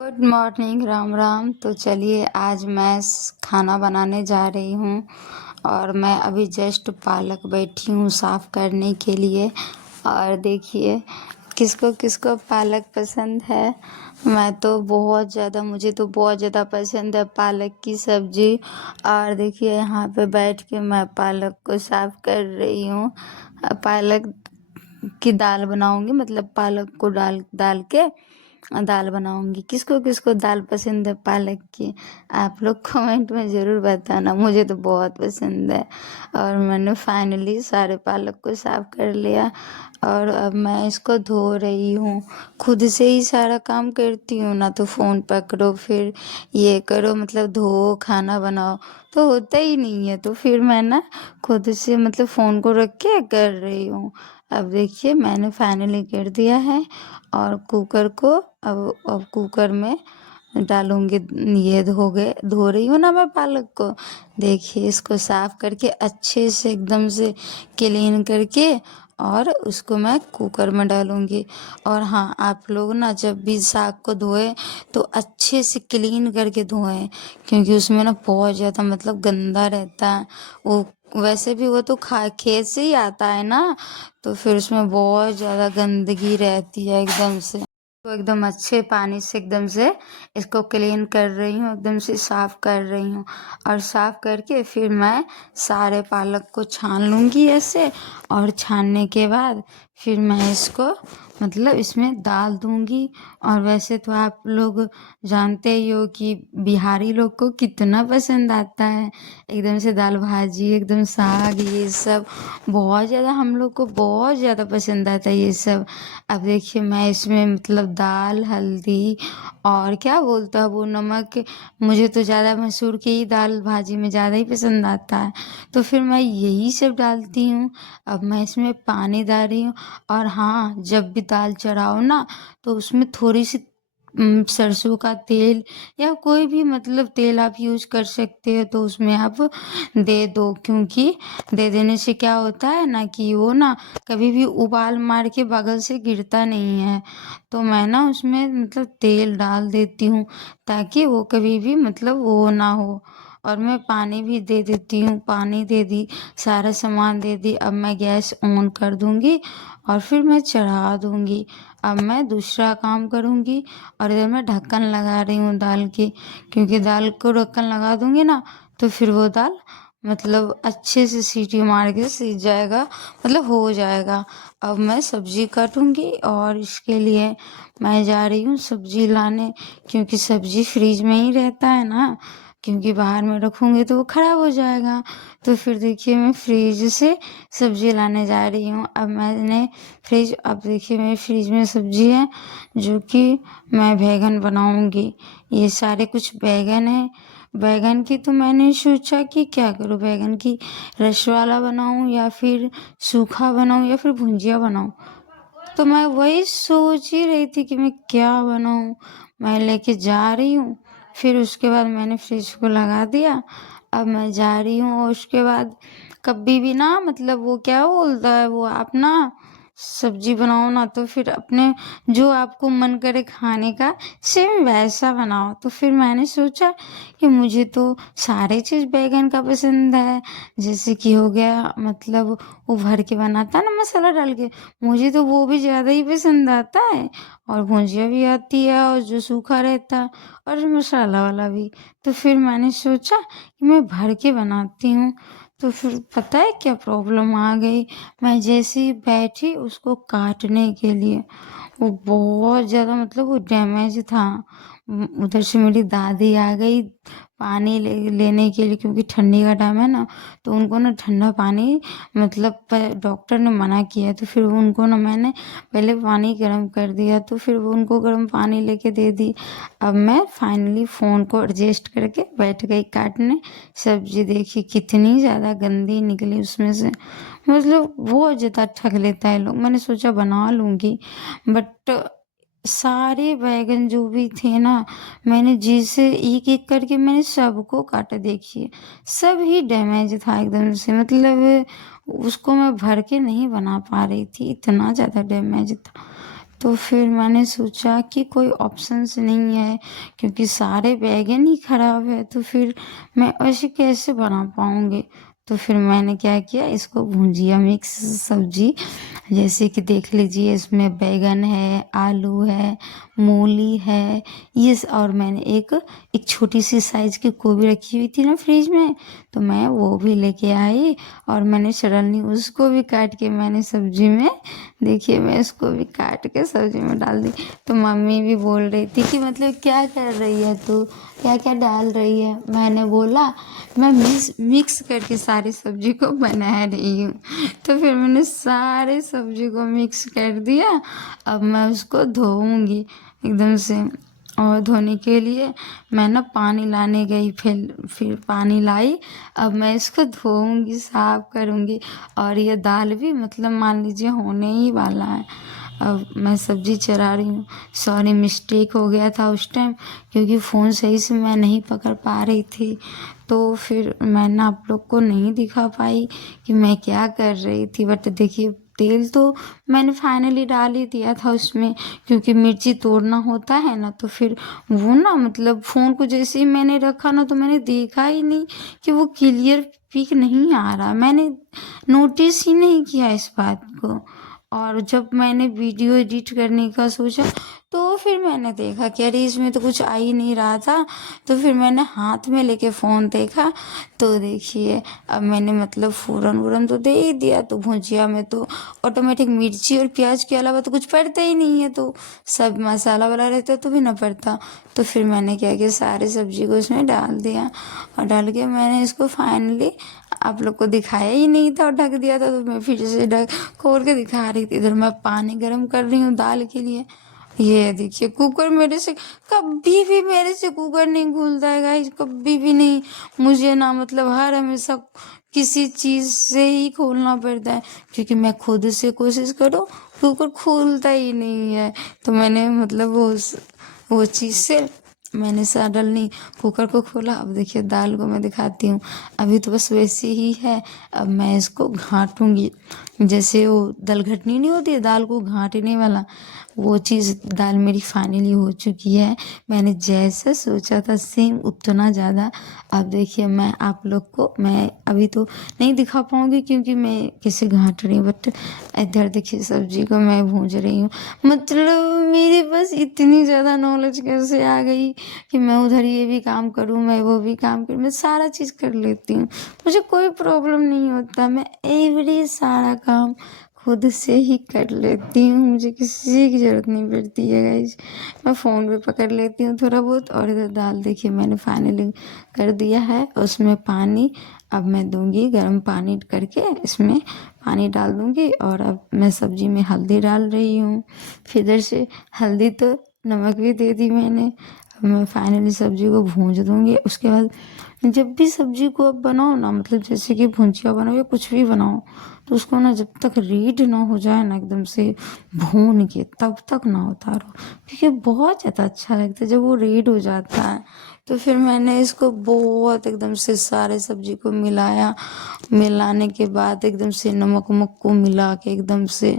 Good morning, Ram Ram. तो चलिए आज मैं खाना बनाने जा रही हूँ और मैं अभी जस्ट पालक बैठी हूँ साफ़ करने के लिए। और देखिए किसको किसको पालक पसंद है। मैं तो बहुत ज़्यादा मुझे तो बहुत ज़्यादा पसंद है पालक की सब्ज़ी। और देखिए यहाँ पे बैठ के मैं पालक को साफ़ कर रही हूँ। पालक की दाल बनाऊँगी, मतलब पालक को डाल डाल के दाल बनाऊँगी। किसको किसको दाल पसंद है पालक की, आप लोग कमेंट में ज़रूर बताना। मुझे तो बहुत पसंद है। और मैंने फाइनली सारे पालक को साफ़ कर लिया और अब मैं इसको धो रही हूँ। खुद से ही सारा काम करती हूँ ना, तो फ़ोन पकड़ो फिर ये करो, मतलब धो खाना बनाओ तो होता ही नहीं है। तो फिर मैं ना खुद से मतलब फ़ोन को रख के कर रही हूँ। अब देखिए मैंने फाइनली कर दिया है और कुकर को अब कुकर में डालूँगी। ये धो रही हूँ ना मैं पालक को। देखिए इसको साफ़ करके अच्छे से एकदम से क्लीन करके और उसको मैं कुकर में डालूँगी। और हाँ, आप लोग ना जब भी साग को धोएं तो अच्छे से क्लीन करके धोएं, क्योंकि उसमें ना बहुत ज़्यादा मतलब गंदा रहता है। वो वैसे भी वो तो खेत से ही आता है ना, तो फिर उसमें बहुत ज़्यादा गंदगी रहती है एकदम से। तो एकदम अच्छे पानी से एकदम से इसको क्लीन कर रही हूँ, एकदम से साफ़ कर रही हूँ। और साफ़ करके फिर मैं सारे पालक को छान लूँगी ऐसे। और छानने के बाद फिर मैं इसको मतलब इसमें डाल दूँगी। और वैसे तो आप लोग जानते ही हो कि बिहारी लोग को कितना पसंद आता है एकदम से दाल भाजी, एकदम साग, ये सब बहुत ज़्यादा हम लोग को बहुत ज़्यादा पसंद आता है ये सब। अब देखिए मैं इसमें मतलब दाल, हल्दी और क्या बोलता है वो नमक, मुझे तो ज़्यादा मसूर की ही दाल भाजी में ज़्यादा ही पसंद आता है, तो फिर मैं यही सब डालती हूँ। अब मैं इसमें पानी डाल रही हूँ। और हाँ, जब भी दाल चढ़ाओ ना तो उसमें थोड़ी सी सरसों का तेल या कोई भी मतलब तेल आप यूज़ कर सकते हो, तो उसमें आप दे दो, क्योंकि दे देने से क्या होता है ना कि वो ना कभी भी उबाल मार के बगल से गिरता नहीं है। तो मैं ना उसमें मतलब तेल डाल देती हूँ ताकि वो कभी भी मतलब वो ना हो। और मैं पानी भी दे देती हूँ, पानी दे दी, सारा सामान दे दी। अब मैं गैस ऑन कर दूँगी और फिर मैं चढ़ा दूँगी। अब मैं दूसरा काम करूँगी और इधर मैं ढक्कन लगा रही हूँ दाल की, क्योंकि दाल को ढक्कन लगा दूँगी ना तो फिर वो दाल मतलब अच्छे से सीटी मार के सीज जाएगा, मतलब हो जाएगा। अब मैं सब्ज़ी काटूँगी और इसके लिए मैं जा रही हूँ सब्ज़ी लाने, क्योंकि सब्ज़ी फ्रिज में ही रहता है ना, क्योंकि बाहर में रखूँगी तो वो ख़राब हो जाएगा। तो फिर देखिए मैं फ्रिज से सब्ज़ी लाने जा रही हूँ। अब देखिए मेरे फ्रिज में सब्ज़ी है जो कि मैं बैंगन बनाऊँगी। ये सारे कुछ बैंगन है। बैंगन की तो मैंने सोचा कि क्या करूँ, बैंगन की रस वाला बनाऊँ या फिर सूखा बनाऊँ या फिर भुंजिया बनाऊँ। तो मैं वही सोच ही रही थी कि मैं क्या बनाऊँ। मैं लेके जा रही हूँ, फिर उसके बाद मैंने फ्रिज को लगा दिया। अब मैं जा रही हूँ और उसके बाद कभी भी ना मतलब वो क्या बोलता है वो, आप ना सब्जी बनाओ ना तो फिर अपने जो आपको मन करे खाने का सेम वैसा बनाओ। तो फिर मैंने सोचा कि मुझे तो सारे चीज़ बैंगन का पसंद है, जैसे कि हो गया मतलब वो भर के बनाता है ना मसाला डाल के, मुझे तो वो भी ज़्यादा ही पसंद आता है। और भुजिया भी आती है और जो सूखा रहता है और मसाला वाला भी। तो फिर मैंने सोचा कि मैं भर के बनाती हूँ। तो फिर पता है क्या प्रॉब्लम आ गई, मैं जैसे ही बैठी उसको काटने के लिए, वो बहुत ज़्यादा मतलब वो डैमेज था। उधर से मेरी दादी आ गई पानी लेने के लिए, क्योंकि ठंडी का टाइम है ना, तो उनको ना ठंडा पानी मतलब डॉक्टर ने मना किया है, तो फिर उनको ना मैंने पहले पानी गर्म कर दिया, तो फिर वो उनको गर्म पानी लेके दे दी। अब मैं फाइनली फ़ोन को एडजस्ट करके बैठ गई काटने। सब्ज़ी देखी कितनी ज़्यादा गंदी निकली उसमें से, मतलब बहुत ज़्यादा ठग लेता है लोग। मैंने सोचा बना लूँगी, बट सारे बैंगन जो भी थे ना, मैंने जिसे एक-एक करके मैंने सबको काटा। देखिए, सब ही डैमेज था एकदम से, मतलब उसको मैं भर के नहीं बना पा रही थी, इतना ज़्यादा डैमेज था। तो फिर मैंने सोचा कि कोई ऑप्शंस नहीं है, क्योंकि सारे बैंगन ही ख़राब है, तो फिर मैं ऐसे कैसे बना पाऊँगी। तो फिर मैंने क्या किया, इसको भुजिया मिक्स सब्ज़ी, जैसे कि देख लीजिए इसमें बैंगन है, आलू है, मूली है, और मैंने एक छोटी-सी साइज़ की गोभी रखी हुई थी ना फ्रिज में, तो मैं वो भी लेके आई और मैंने सडनली उसको भी काट के मैंने सब्ज़ी में, देखिए मैं इसको भी काट के सब्ज़ी में डाल दी। तो मम्मी भी बोल रही थी कि मतलब क्या कर रही है तू, क्या-क्या डाल रही है? मैंने बोला मैं मिक्स करके सारी सब्ज़ी को बना रही हूँ। तो फिर मैंने सारे सब्ज़ी को मिक्स कर दिया। अब मैं उसको धोऊँगी एकदम से, और धोने के लिए मैं ना पानी लाने गई, फिर पानी लाई। अब मैं इसको धोऊँगी, साफ़ करूँगी, और ये दाल भी मतलब मान लीजिए होने ही वाला है। अब मैं सब्ज़ी चढ़ा रही हूँ। सॉरी, मिस्टेक हो गया था उस टाइम, क्योंकि फ़ोन सही से मैं नहीं पकड़ पा रही थी, तो फिर मैं ना आप लोग को नहीं दिखा पाई कि मैं क्या कर रही थी। बट देखिए तेल तो मैंने फाइनली डाल ही दिया था उसमें, क्योंकि मिर्ची तोड़ना होता है ना, तो फिर वो ना मतलब फ़ोन को जैसे ही मैंने रखा ना, तो मैंने देखा ही नहीं कि वो क्लियर पिक नहीं आ रहा। मैंने नोटिस ही नहीं किया इस बात को, और जब मैंने वीडियो एडिट करने का सोचा, तो फिर मैंने देखा कि अरे इसमें तो कुछ आ ही नहीं रहा था। तो फिर मैंने हाथ में लेके फ़ोन देखा, तो देखिए अब मैंने मतलब फ़ौरन-वूरन तो दे ही दिया। तो भुजिया में तो ऑटोमेटिक मिर्ची और प्याज के अलावा तो कुछ पड़ता ही नहीं है, तो सब मसाला वाला रहता तो भी ना पड़ता। तो फिर मैंने क्या किया, सारी सब्ज़ी को उसमें डाल दिया, और डाल के मैंने इसको फाइनली आप लोग को दिखाया ही नहीं था और ढक दिया था। तो मैं फिर से ढक खोल के दिखा रही थी। इधर मैं पानी गर्म कर रही हूँ दाल के लिए। ये देखिए कुकर मेरे से कभी भी मेरे से कुकर नहीं खुलता है गाइस, कभी भी नहीं। मुझे ना मतलब हर हमेशा किसी चीज़ से ही खोलना पड़ता है, क्योंकि मैं खुद से कोशिश करूँ कुकर खुलता ही नहीं है। तो मैंने मतलब वो चीज़ से मैंने सडनली कुकर को खोला। अब देखिए दाल को मैं दिखाती हूँ, अभी तो बस वैसे ही है। अब मैं इसको घाटूँगी, जैसे वो दलघटनी नहीं होती है दाल को घाटने वाला, वो चीज़ दाल मेरी फाइनली हो चुकी है। मैंने जैसा सोचा था सेम उतना ज़्यादा। अब देखिए मैं आप लोग को मैं अभी तो नहीं दिखा पाऊँगी, क्योंकि मैं कैसे घाट रही हूँ, बट इधर देखिए सब्ज़ी को मैं भूंज रही हूँ। मतलब मेरे पास इतनी ज़्यादा नॉलेज कैसे आ गई कि मैं उधर ये भी काम करूँ, मैं वो भी काम करूँ, मैं सारा चीज़ कर लेती हूँ। मुझे कोई प्रॉब्लम नहीं होता, मैं एवरी सारा काम खुद से ही कर लेती हूँ, मुझे किसी की ज़रूरत नहीं पड़ती है गाइस। मैं फ़ोन पे पकड़ लेती हूँ थोड़ा बहुत। और इधर दाल देखिए मैंने फाइनली कर दिया है, उसमें पानी अब मैं दूँगी, गर्म पानी करके इसमें पानी डाल दूँगी, और अब मैं सब्ज़ी में हल्दी डाल रही हूँ। फिर इधर से हल्दी तो नमक भी दे दी मैंने। अब मैं फाइनली सब्ज़ी को भूंज दूँगी। उसके बाद जब भी सब्ज़ी को आप बनाओ ना, मतलब जैसे कि भुजिया बनाओ या कुछ भी बनाओ, तो उसको ना जब तक रेड ना हो जाए ना एकदम से भून के, तब तक ना उतारो, क्योंकि बहुत ज़्यादा अच्छा लगता है जब वो रेड हो जाता है। तो फिर मैंने इसको बहुत एकदम से सारे सब्ज़ी को मिलाया, मिलाने के बाद एकदम से नमक वमक को मिला के एकदम से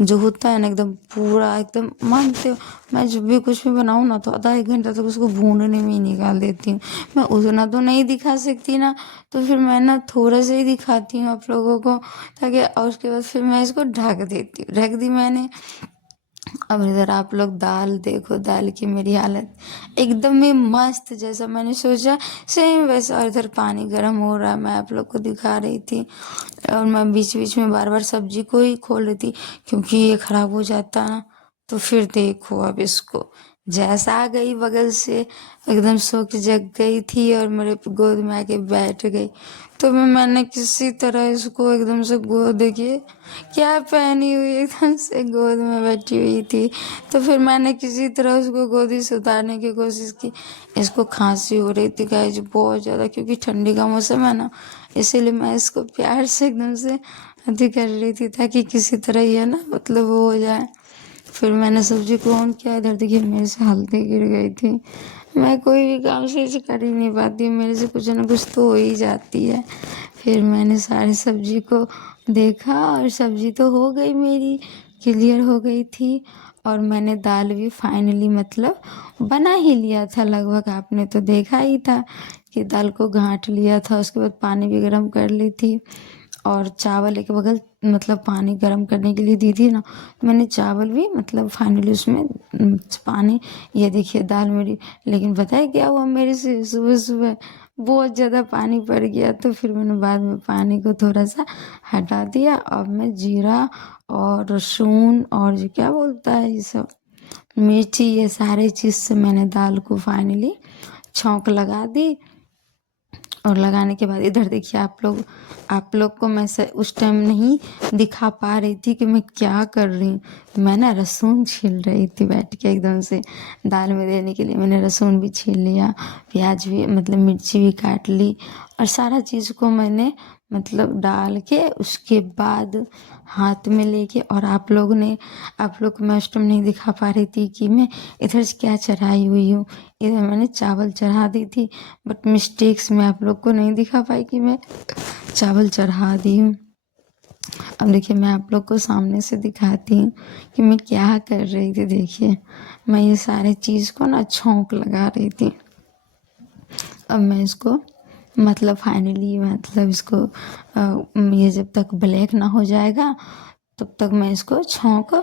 जो होता है ना एकदम पूरा एकदम, मानते हो मैं जब भी कुछ भी बनाऊँ ना, तो आधा 1 घंटा तक उसको भूनने में ही निकाल देती हूँ। मैं उतना तो नहीं दिखा सकती ना, तो फिर मैं ना थोड़ा सा ही दिखाती हूँ आप लोगों को, ताकि, और उसके बाद फिर मैं इसको ढक देती हूँ। ढक दी मैंने। अब इधर आप लोग दाल देखो, दाल की मेरी हालत एकदम ही मस्त, जैसा मैंने सोचा सेम वैसा। और इधर पानी गर्म हो रहा है, मैं आप लोग को दिखा रही थी, और मैं बीच बीच में बार बार सब्जी को ही खोल रही थी, क्योंकि ये खराब हो जाता ना। तो फिर देखो अब इसको जैसा आ गई बगल से, एकदम सो के जग गई थी और मेरे गोद में आके बैठ गई। तो मैंने किसी तरह इसको एकदम से गोद के, क्या पहनी हुई एकदम से गोद में बैठी हुई थी, तो फिर मैंने किसी तरह उसको गोदी से उतारने की कोशिश की। इसको खांसी हो रही थी गाइस बहुत ज़्यादा, क्योंकि ठंडी का मौसम है ना, इसीलिए मैं इसको प्यार से एकदम से अथी कर रही थी, ताकि किसी तरह ये ना मतलब वो हो जाए। फिर मैंने सब्जी को ऑन किया, इधर देखिए मेरे से हल्दी गिर गई थी। मैं कोई भी काम सही से कर ही नहीं पाती, मेरे से कुछ ना कुछ तो हो ही जाती है। फिर मैंने सारी सब्जी को देखा, और सब्जी तो हो गई मेरी, क्लियर हो गई थी। और मैंने दाल भी फाइनली मतलब बना ही लिया था लगभग। आपने तो देखा ही था कि दाल को घाट लिया था, उसके बाद पानी भी गर्म कर ली थी और चावल एक बगल मतलब पानी गर्म करने के लिए दी थी ना, तो मैंने चावल भी मतलब फाइनली उसमें पानी, ये देखिए दाल मेरी। लेकिन पता है क्या हुआ मेरे से, सुबह सुबह बहुत ज़्यादा पानी पड़ गया, तो फिर मैंने बाद में पानी को थोड़ा सा हटा दिया। अब मैं जीरा और लहसुन और जो क्या बोलता है ये सब मिर्ची, ये सारे चीज़ से मैंने दाल को फाइनली छौंक लगा दी। और लगाने के बाद इधर देखिए आप लोग को मैं उस टाइम नहीं दिखा पा रही थी कि मैं क्या कर रही हूँ। मैं ना लहसुन छील रही थी बैठ के, एकदम से दाल में देने के लिए मैंने लहसुन भी छील लिया, प्याज भी मतलब मिर्ची भी काट ली और सारा चीज़ को मैंने मतलब डाल के उसके बाद हाथ में लेके, और आप लोग को मैं उस टाइम नहीं दिखा पा रही थी कि मैं इधर से क्या चढ़ाई हुई हूँ। इधर मैंने चावल चढ़ा दी थी, बट मिस्टेक्स में आप लोग को नहीं दिखा पाई कि मैं चावल चढ़ा दी हूँ। अब देखिए मैं आप लोग को सामने से दिखाती हूँ कि मैं क्या कर रही थी। देखिए मैं ये सारे चीज़ को ना छौंक लगा रही थी। अब मैं इसको मतलब फाइनली मतलब इसको ये जब तक ब्लैक ना हो जाएगा तब तक मैं इसको छौंक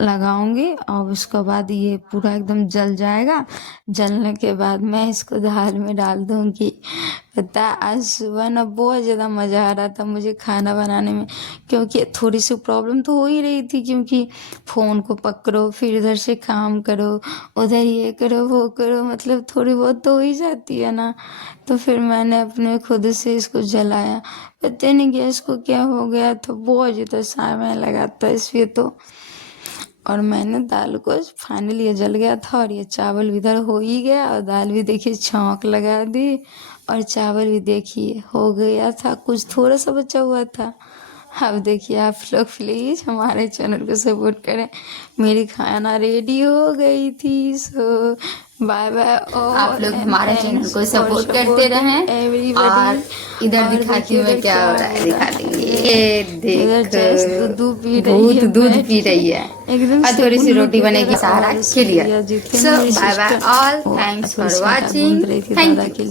लगाऊंगी और उसके बाद ये पूरा एकदम जल जाएगा। जलने के बाद मैं इसको दाल में डाल दूंगी। पता है आज सुबह ना बहुत ज़्यादा मज़ा आ रहा था मुझे खाना बनाने में, क्योंकि थोड़ी सी प्रॉब्लम तो हो ही रही थी, क्योंकि फ़ोन को पकड़ो फिर इधर से काम करो, उधर ये करो वो करो, मतलब थोड़ी बहुत तो हो ही जाती है ना। तो फिर मैंने अपने खुद से इसको जलाया, पता नहीं गैस को क्या हो गया था, बहुत ज़्यादा समय लगा था इसलिए तो। और मैंने दाल को फाइनली ये जल गया था और ये चावल भी इधर हो ही गया और दाल भी देखिए छौंक लगा दी और चावल भी देखिए हो गया था, कुछ थोड़ा सा बचा हुआ था। अब देखिए आप लोग प्लीज़ हमारे चैनल को सपोर्ट करें। मेरी खाना रेडी हो गई थी, सो बाय बाय। आप लोग हमारे चैनल को सपोर्ट करते रहें। और इधर दिखाती हूँ मैं क्या हो रहा है, दिखाती हूँ। ये देखो भूत दूध पी रही है और थोड़ी सी रोटी बनेगी, सारा clear. So bye bye all, thanks for watching, thank you.